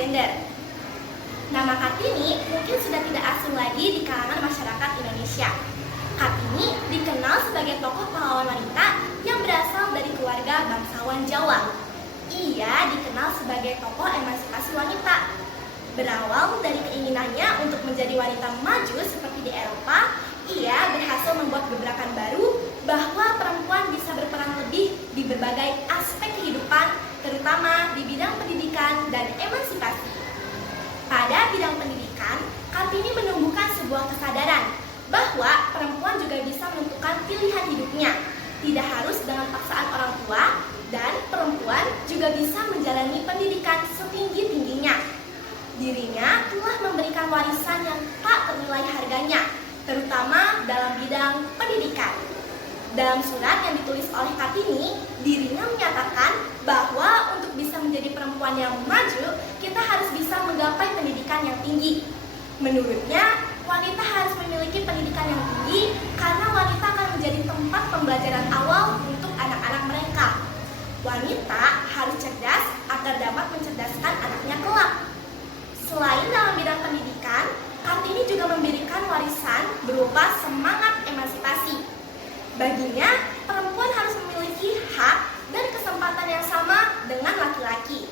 gender. Nama Kartini mungkin sudah tidak asing lagi di kalangan masyarakat Indonesia. Kartini dikenal sebagai tokoh pahlawan wanita yang berasal dari keluarga bangsawan Jawa. Ia dikenal sebagai tokoh emansipasi wanita. Berawal dari keinginannya untuk menjadi wanita maju seperti di Eropa, ia berhasil membuat gebrakan baru bahwa perempuan bisa berperan lebih di berbagai aspek kehidupan, terutama di bidang pendidikan dan emansipasi. Pada bidang pendidikan, Kartini menumbuhkan sebuah kesadaran bahwa perempuan juga bisa menentukan pilihan hidupnya, tidak harus dengan paksaan orang tua, dan perempuan juga bisa menjalani pendidikan setinggi-tingginya. Dirinya telah memberikan warisan yang tak ternilai harganya, terutama dalam bidang pendidikan. Dalam surat yang ditulis oleh Kartini, dirinya menyatakan bahwa untuk bisa menjadi perempuan yang maju, kita harus bisa menggapai pendidikan yang tinggi. Menurutnya, wanita harus memiliki pendidikan yang tinggi karena wanita akan menjadi tempat pembelajaran awal untuk anak-anak mereka. Wanita harus cerdas agar dapat mencerdaskan anaknya kelak. Selain dalam bidang pendidikan, Kartini juga memberikan warisan berupa semangat emansipasi. Baginya, perempuan harus memiliki hak dan kesempatan yang sama dengan laki-laki.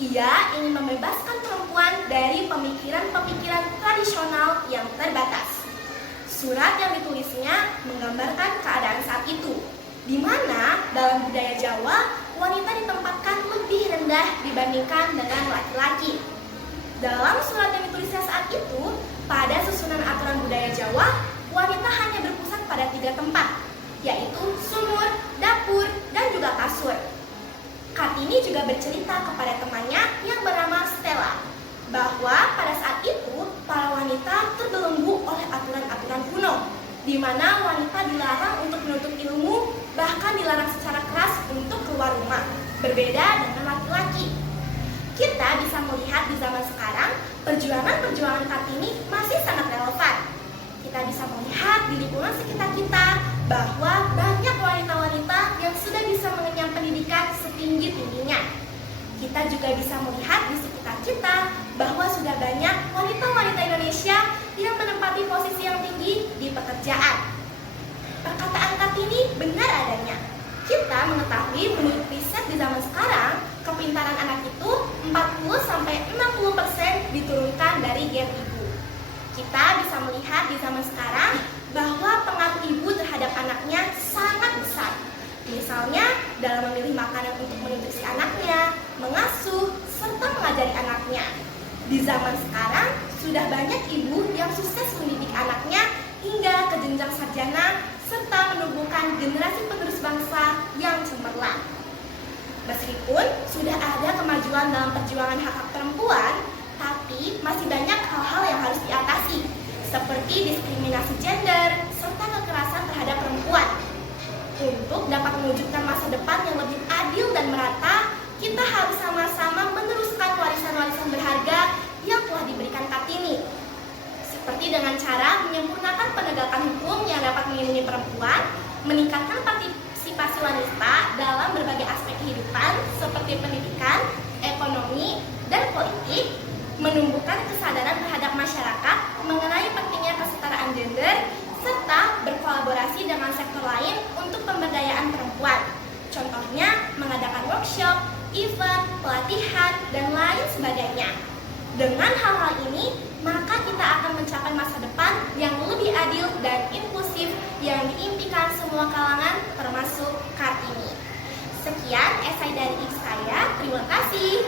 Ia ingin membebaskan perempuan dari pemikiran-pemikiran tradisional yang terbatas. Surat yang ditulisnya menggambarkan keadaan saat itu, di mana dalam budaya Jawa, wanita ditempatkan lebih rendah dibandingkan dengan laki-laki. Dalam surat yang ditulisnya saat itu, pada susunan aturan budaya Jawa, wanita hanya berpusat pada 3 tempat, yaitu sumur, dapur, dan juga kasur. Kartini juga bercerita kepada temannya yang bernama Stella, bahwa pada saat itu, para wanita terbelenggu oleh aturan-aturan kuno, di mana wanita dilarang untuk menuntut ilmu, bahkan dilarang secara keras untuk keluar rumah, berbeda dengan laki-laki. Kita bisa melihat di zaman sekarang, perjuangan-perjuangan Kartini masih sangat relevan. Kita bisa melihat di lingkungan sekitar kita bahwa banyak wanita-wanita yang sudah bisa mengenyam pendidikan setinggi-tingginya. Kita juga bisa melihat di sekitar kita bahwa sudah banyak wanita-wanita Indonesia yang menempati posisi yang tinggi di pekerjaan. Perkataan Kartini benar adanya. Kita mengetahui menurut riset di zaman sekarang, kepintaran anak itu 40-60% diturunkan dari gen ibu. Kita bisa melihat di zaman sekarang bahwa pengaruh ibu terhadap anaknya sangat besar. Misalnya dalam memilih makanan untuk menutrisi anaknya, mengasuh, serta mengajari anaknya. Di zaman sekarang sudah banyak ibu yang sukses mendidik anaknya hingga ke jenjang sarjana serta menumbuhkan generasi penerus bangsa yang cemerlang. Meskipun sudah ada kemajuan dalam perjuangan hak-hak perempuan, tapi masih banyak hal-hal yang harus diatasi, seperti diskriminasi gender serta kekerasan terhadap perempuan. Untuk dapat mewujudkan masa depan yang lebih adil dan merata, kita harus sama-sama meneruskan warisan-warisan berharga yang telah diberikan Kartini. Seperti dengan cara menyempurnakan penegakan hukum yang dapat melindungi perempuan, meningkatkan partisipasi wanita dalam berbagai aspek kehidupan seperti pendidikan, ekonomi, dan politik, menumbuhkan kesadaran terhadap masyarakat mengenai pentingnya kesetaraan gender, serta berkolaborasi dengan sektor lain untuk pemberdayaan perempuan. Contohnya, mengadakan workshop, event, pelatihan, dan lain sebagainya. Dengan hal-hal ini, maka kita akan mencapai masa depan yang lebih adil dan inklusif yang diimpikan semua kalangan, termasuk Kartini. Sekian esai dari saya, terima kasih.